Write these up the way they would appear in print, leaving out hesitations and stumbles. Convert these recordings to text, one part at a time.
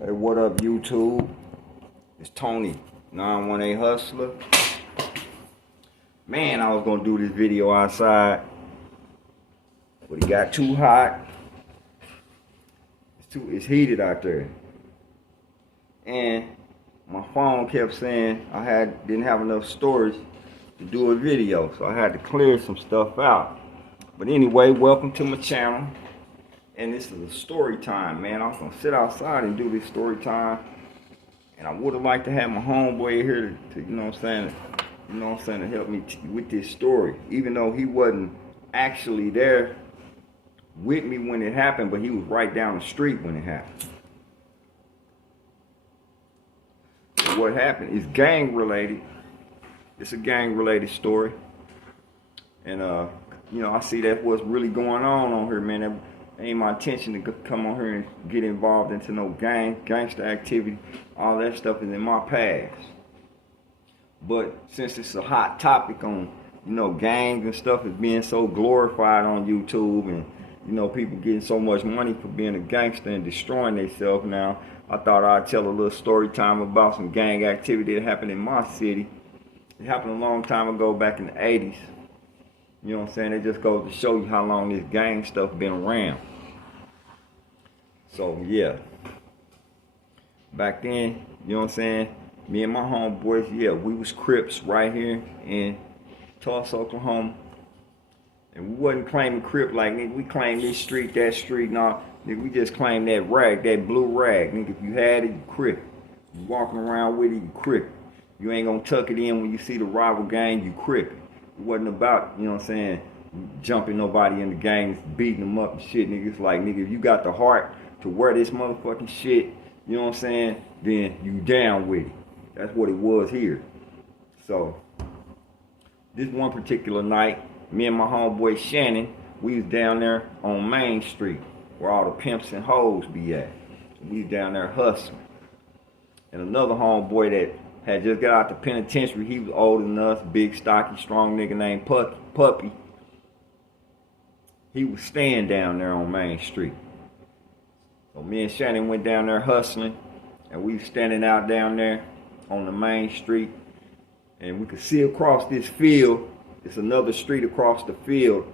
Hey, what up, YouTube? It's Tony, 918 Hustler. Man, I was gonna do this video outside, but it got too hot. It's heated out there, and my phone kept saying didn't have enough storage to do a video, so I had to clear some stuff out. But anyway, welcome to my channel. And this is a story time, man. I was gonna sit outside and do this story time. And I would have liked to have my homeboy here to to help me with this story. Even though he wasn't actually there with me when it happened, but he was right down the street when it happened. So what happened is gang related. It's a gang related story. And I see that's what's really going on here, man. That ain't my intention to come on here and get involved into no gangster activity. All that stuff is in my past. But since it's a hot topic on, gangs and stuff is being so glorified on YouTube, and people getting so much money for being a gangster and destroying themselves now, I thought I'd tell a little story time about some gang activity that happened in my city. It happened a long time ago, back in the 80s. You know what I'm saying? It just goes to show you how long this gang stuff been around. So yeah, back then, you know what I'm saying? Me and my homeboys, we was Crips right here in Tulsa, Oklahoma. And we wasn't claiming Crip like, nigga, we claimed this street, that street, nah. Nigga, we just claimed that rag, that blue rag. Nigga, if you had it, you Crip. You walking around with it, you Crip. You ain't gonna tuck it in when you see the rival gang, you Crip. It wasn't about, jumping nobody in the gangs, beating them up and shit, nigga. It's like, nigga, if you got the heart to wear this motherfucking shit, you know what I'm saying, then you down with it. That's what it was here. So, this one particular night, me and my homeboy Shannon, we was down there on Main Street, where all the pimps and hoes be at. We was down there hustling. And another homeboy that had just got out the penitentiary, he was older than us, big, stocky, strong nigga named Puppy. He was staying down there on Main Street. So me and Shannon went down there hustling, and we was standing out down there on the Main Street, and we could see across this field, it's another street across the field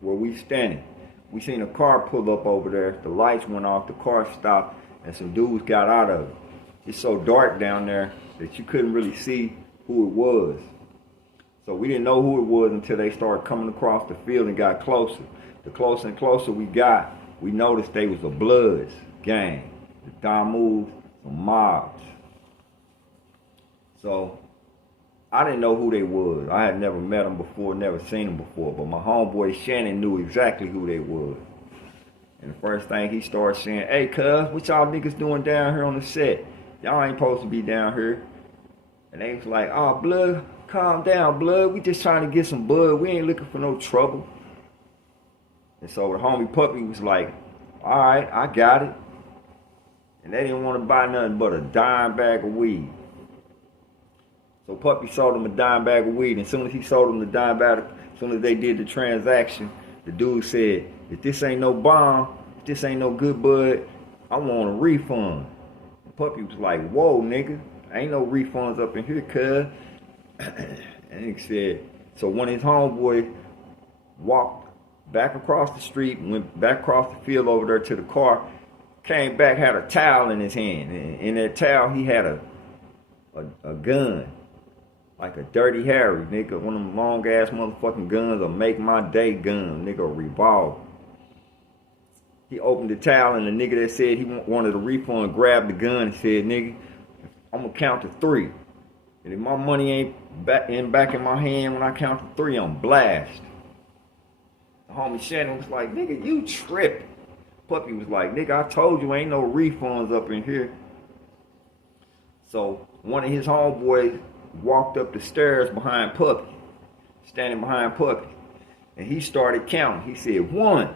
where we standing. We seen a car pull up over there, the lights went off, the car stopped, and some dudes got out of it. It's so dark down there that you couldn't really see who it was. So we didn't know who it was until they started coming across the field and got closer. The closer and closer we got, we noticed they was a Bloods gang, the Damus, some mobs. So I didn't know who they was. I had never met them before, never seen them before, but my homeboy Shannon knew exactly who they was. And the first thing he started saying, "Hey, cuz, what y'all niggas doing down here on the set? Y'all ain't supposed to be down here." And they was like, "Oh, Blood, calm down, Blood. We just trying to get some bud. We ain't looking for no trouble." And so the homie Puppy was like, "All right, I got it." And they didn't want to buy nothing but a dime bag of weed. So Puppy sold them a dime bag of weed. And as soon as he sold them the dime bag, as soon as they did the transaction, the dude said, "If this ain't no bomb, if this ain't no good bud, I want a refund." And Puppy was like, "Whoa, nigga, ain't no refunds up in here, cuz." And he said, so one of his homeboys walked back across the street, went back across the field over there to the car, came back, had a towel in his hand. And in that towel, he had a gun, like a Dirty Harry, nigga, one of them long-ass motherfucking guns, a make-my-day gun, nigga, a revolver. He opened the towel, and the nigga that said he wanted a refund grabbed the gun and said, "Nigga, I'm gonna count to 3. And if my money ain't back in my hand when I count to 3, I'm blast." The homie Shannon was like, "Nigga, you tripping." Puppy was like, "Nigga, I told you ain't no refunds up in here." So one of his homeboys walked up the stairs behind Puppy, standing behind Puppy, and he started counting. He said 1,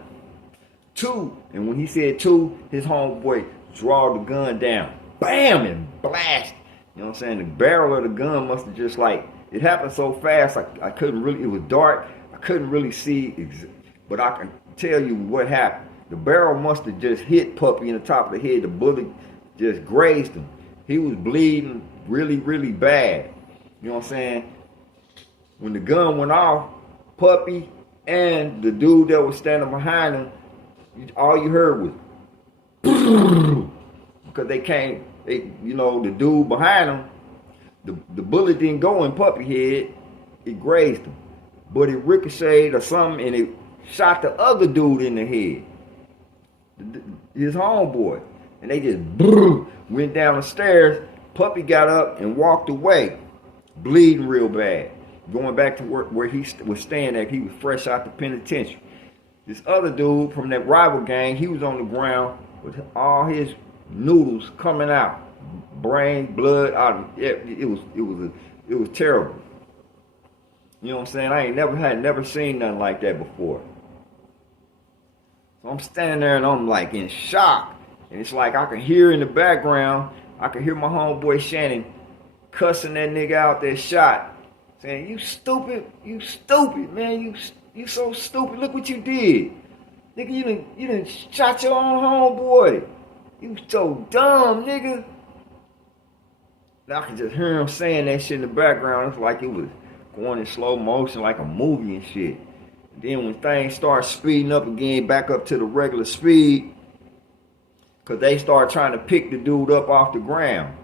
2, and when he said 2, his homeboy drawed the gun down, bam, and blast. You know what I'm saying? The barrel of the gun must have just it happened so fast, I couldn't really, it was dark, I couldn't really see, but I can tell you what happened. The barrel must have just hit Puppy in the top of the head. The bullet just grazed him. He was bleeding really, really bad. You know what I'm saying? When the gun went off, Puppy and the dude that was standing behind him, all you heard was because the dude behind him, the bullet didn't go in Puppy head, it grazed him. But it ricocheted or something and it shot the other dude in the head. His homeboy. And they just went down the stairs. Puppy got up and walked away, bleeding real bad. Going back to where he was staying at, he was fresh out the penitentiary. This other dude from that rival gang, he was on the ground with all his noodles coming out, brain, blood out. It was terrible. You know what I'm saying? I had never seen nothing like that before. So I'm standing there and I'm like in shock. And it's like I can hear in the background, I can hear my homeboy Shannon cussing that nigga out that shot. Saying, you stupid, man, you so stupid, look what you did. Nigga, you done shot your own homeboy. You so dumb, nigga. Now I can just hear him saying that shit in the background. It's like it was going in slow motion like a movie and shit. And then when things start speeding up again, back up to the regular speed, because they start trying to pick the dude up off the ground.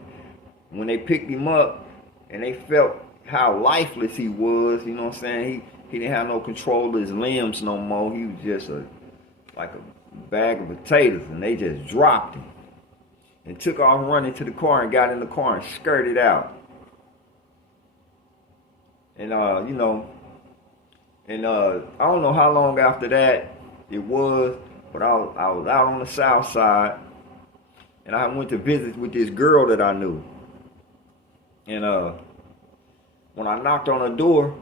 When they picked him up and they felt how lifeless he was, you know what I'm saying? He didn't have no control of his limbs no more. He was just like a bag of potatoes, and they just dropped him and took off running to the car and got in the car and skirted out. And I don't know how long after that it was, but I was out on the south side, and I went to visit with this girl that I knew. And when I knocked on her door,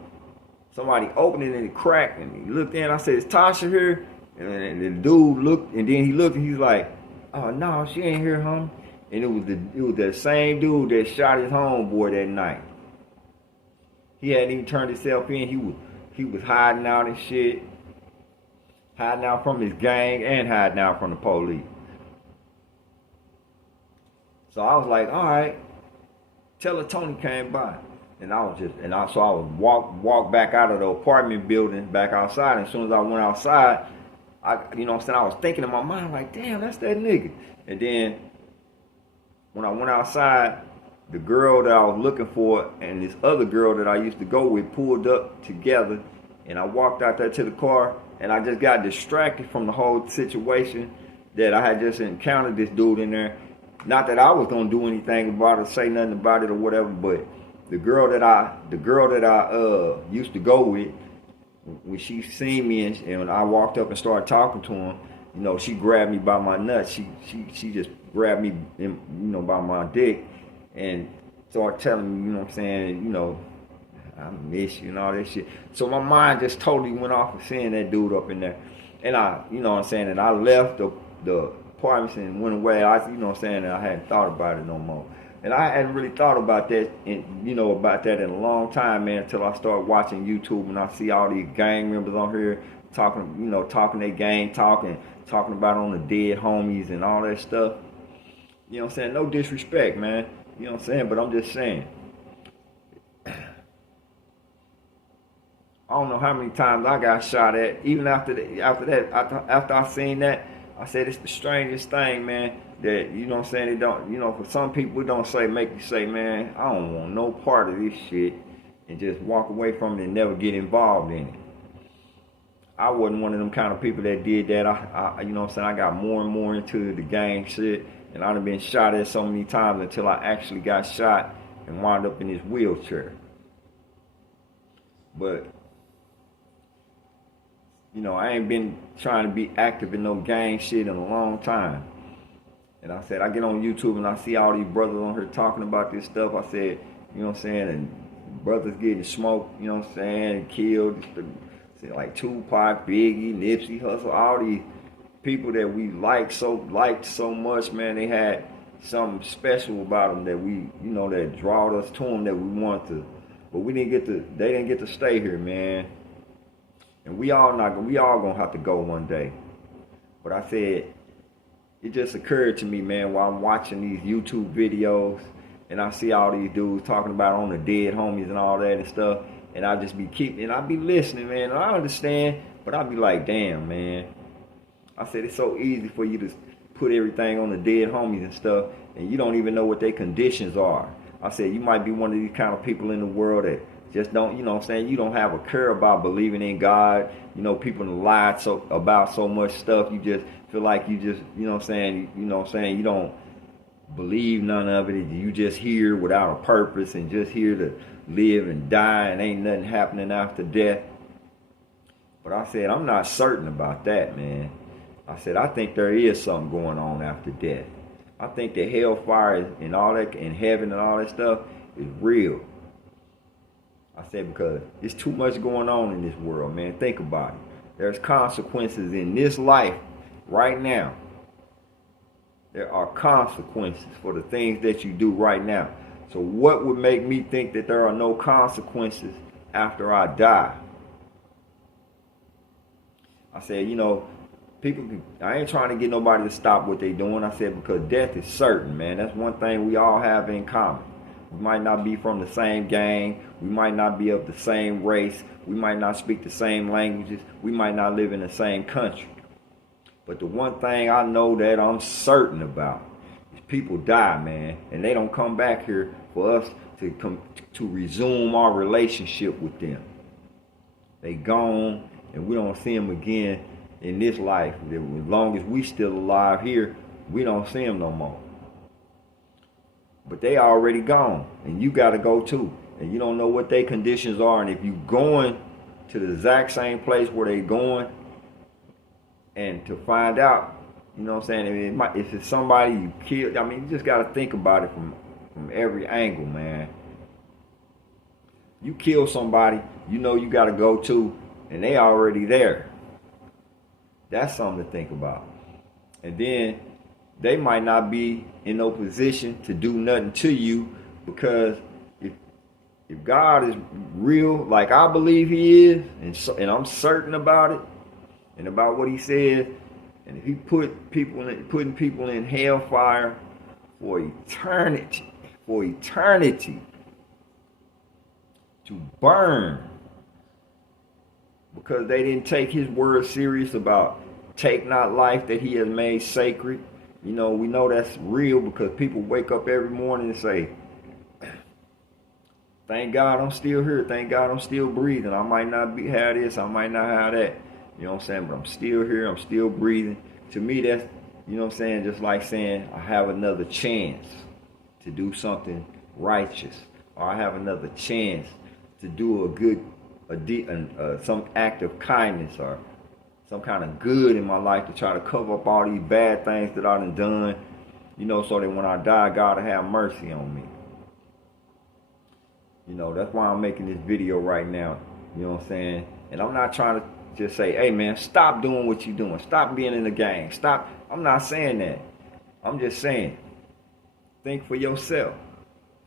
somebody opened it and it cracked, and he looked in. I said, "Is Tasha here?" And the dude looked, and then he looked, and he's like, "Oh no, she ain't here, homie." And it was that same dude that shot his homeboy that night. He hadn't even turned himself in. He was hiding out and shit, hiding out from his gang and hiding out from the police. So I was like, all right, tell her Tony came by. And I would walk back out of the apartment building back outside. And as soon as I went outside, I was thinking in my mind like, damn, that's that nigga. And then when I went outside, the girl that I was looking for and this other girl that I used to go with pulled up together, and I walked out there to the car, and I just got distracted from the whole situation that I had just encountered this dude in there. Not that I was gonna do anything about it, say nothing about it or whatever, but the girl that I used to go with, when she seen me and when I walked up and started talking to him, she grabbed me by my nuts. She just grabbed me, by my dick and started telling me, you know what I'm saying, I miss you and all that shit. So my mind just totally went off of seeing that dude up in there. And and I left the apartments and went away. And I hadn't thought about it no more. And I hadn't really thought about that in a long time, man, until I started watching YouTube and I see all these gang members on here talking their gang talking about on the dead homies and all that stuff. You know what I'm saying? No disrespect, man. You know what I'm saying? But I'm just saying. I don't know how many times I got shot at. Even after I seen that, I said it's the strangest thing, man. That it don't. For some people, it don't make you say, man, I don't want no part of this shit, and just walk away from it and never get involved in it. I wasn't one of them kind of people that did that. I got more and more into the gang shit, and I've been shot at so many times until I actually got shot and wound up in this wheelchair. But I ain't been trying to be active in no gang shit in a long time. And I said, I get on YouTube and I see all these brothers on here talking about this stuff. I said, and brothers getting smoked, and killed. Like Tupac, Biggie, Nipsey Hussle, all these people that we liked so much, man. They had something special about them that we, that drawed us to them that we wanted to. But they didn't get to stay here, man. And we all gonna have to go one day. But I said, it just occurred to me, man, while I'm watching these YouTube videos and I see all these dudes talking about on the dead homies and all that and stuff, and I just be keeping, and I be listening, man, and I understand, but I be like, damn, man. I said, it's so easy for you to put everything on the dead homies and stuff, and you don't even know what their conditions are. I said, you might be one of these kind of people in the world that just don't, you know what I'm saying, you don't have a care about believing in God. You know, people lie about so much stuff. You just feel like you just, you know what I'm saying, you don't believe none of it. You just here without a purpose and just here to live and die and ain't nothing happening after death. But I said, I'm not certain about that, man. I said, I think there is something going on after death. I think the hellfire and all that, and heaven and all that stuff is real. I said, because it's too much going on in this world, man. Think about it. There's consequences in this life right now. There are consequences for the things that you do right now. So what would make me think that there are no consequences after I die? I said, you know, I ain't trying to get nobody to stop what they doing. I said, because death is certain, man. That's one thing we all have in common. We might not be from the same gang. We might not be of the same race. We might not speak the same languages. We might not live in the same country. But the one thing I know that I'm certain about is people die, man. And they don't come back here for us to resume our relationship with them. They gone, and we don't see them again in this life. As long as we still alive here, we don't see them no more. But they already gone, and you got to go too. And you don't know what their conditions are. And if you going to the exact same place where they going, and to find out, you know what I'm saying, if it's somebody you killed, I mean, you just got to think about it from every angle, man. You kill somebody, you know you got to go to, and they already there. That's something to think about. And then they might not be in no position to do nothing to you, because if God is real, like I believe He is, and I'm certain about it, and about what He says, and if He putting people in hellfire for eternity, to burn, because they didn't take His word serious about take not life that He has made sacred. You know, we know that's real, because people wake up every morning and say, thank God I'm still here. Thank God I'm still breathing. I might not have this. I might not have that. You know what I'm saying? But I'm still here. I'm still breathing. To me, that's, you know what I'm saying, just like saying I have another chance to do something righteous. Or I have another chance to do some act of kindness or some kind of good in my life, to try to cover up all these bad things that I done, you know, so that when I die, God will have mercy on me. You know, that's why I'm making this video right now. You know what I'm saying? And I'm not trying to just say, hey, man, stop doing what you're doing. Stop being in the gang. Stop. I'm not saying that. I'm just saying, think for yourself.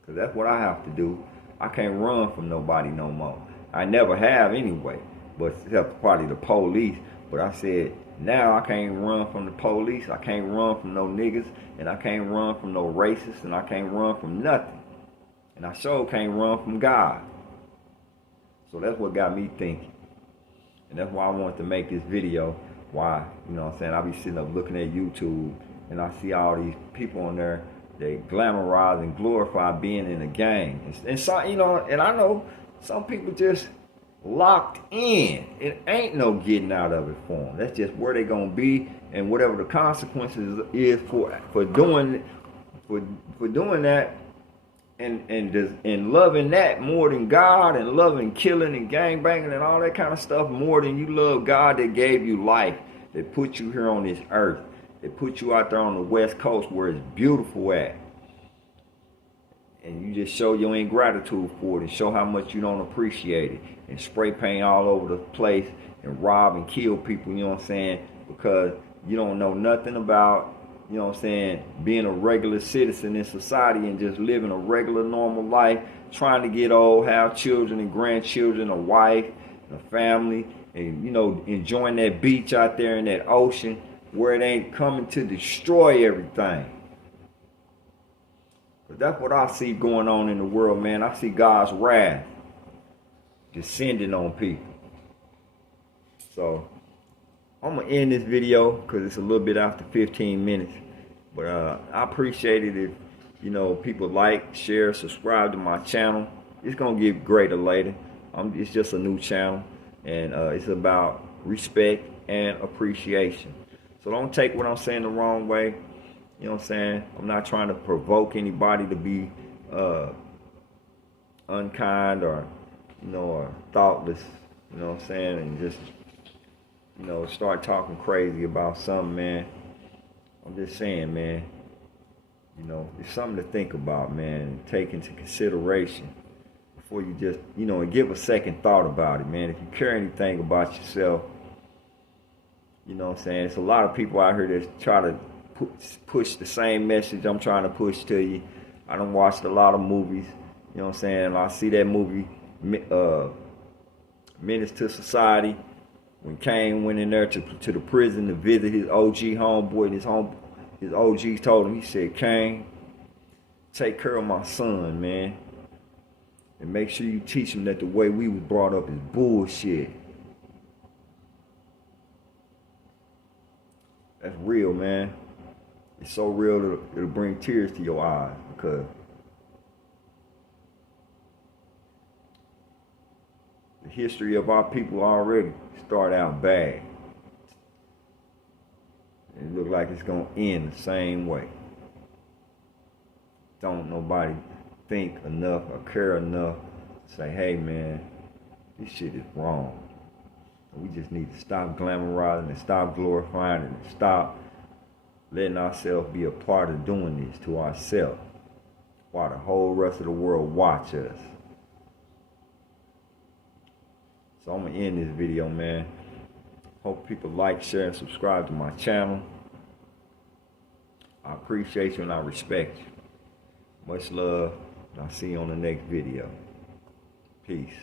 Because that's what I have to do. I can't run from nobody no more. I never have anyway, but except probably the police. But I said, now I can't run from the police. I can't run from no niggas. And I can't run from no racists. And I can't run from nothing. And I sure can't run from God. So that's what got me thinking. And that's why I wanted to make this video. Why, you know what I'm saying, I be sitting up looking at YouTube, and I see all these people on there, they glamorize and glorify being in a gang. And so, you know, and I know some people just locked in. It ain't no getting out of it for them. That's just where they gonna be, and whatever the consequences is for doing that. And loving that more than God, and loving killing and gangbanging and all that kind of stuff more than you love God that gave you life, that put you here on this earth, that put you out there on the West Coast where it's beautiful at. And you just show your ingratitude for it, and show how much you don't appreciate it, and spray paint all over the place and rob and kill people, you know what I'm saying, because you don't know nothing about, you know what I'm saying, being a regular citizen in society and just living a regular normal life, trying to get old, have children and grandchildren, a wife, and a family, and, you know, enjoying that beach out there and that ocean. where it ain't coming to destroy everything. But that's what I see going on in the world, man. I see God's wrath descending on people. So I'm gonna end this video because it's a little bit after 15 minutes. But I appreciate it if, you know, people like, share, subscribe to my channel. It's gonna get greater later. It's just a new channel, and it's about respect and appreciation. So don't take what I'm saying the wrong way. You know what I'm saying? I'm not trying to provoke anybody to be unkind or, you know, or thoughtless. You know what I'm saying? And just, you know, start talking crazy about something, man. I'm just saying, man, you know, it's something to think about, man, and take into consideration before you just, you know, and give a second thought about it, man. If you care anything about yourself, you know what I'm saying? It's a lot of people out here that try to push the same message I'm trying to push to you. I done watched a lot of movies, you know what I'm saying? I see that movie, Menace to Society, when Cain went in there to the prison to visit his OG homeboy, and his OG told him, he said, Cain, take care of my son, man. And make sure you teach him that the way we was brought up is bullshit. That's real, man. It's so real that it'll bring tears to your eyes, because the history of our people already start out bad. It look like it's gonna end the same way. Don't nobody think enough or care enough to say, hey man, this shit is wrong. We just need to stop glamorizing and stop glorifying it and stop letting ourselves be a part of doing this to ourselves while the whole rest of the world watch us. So I'm gonna end this video, man. Hope people like, share, and subscribe to my channel. I appreciate you and I respect you. Much love, and I'll see you on the next video. Peace.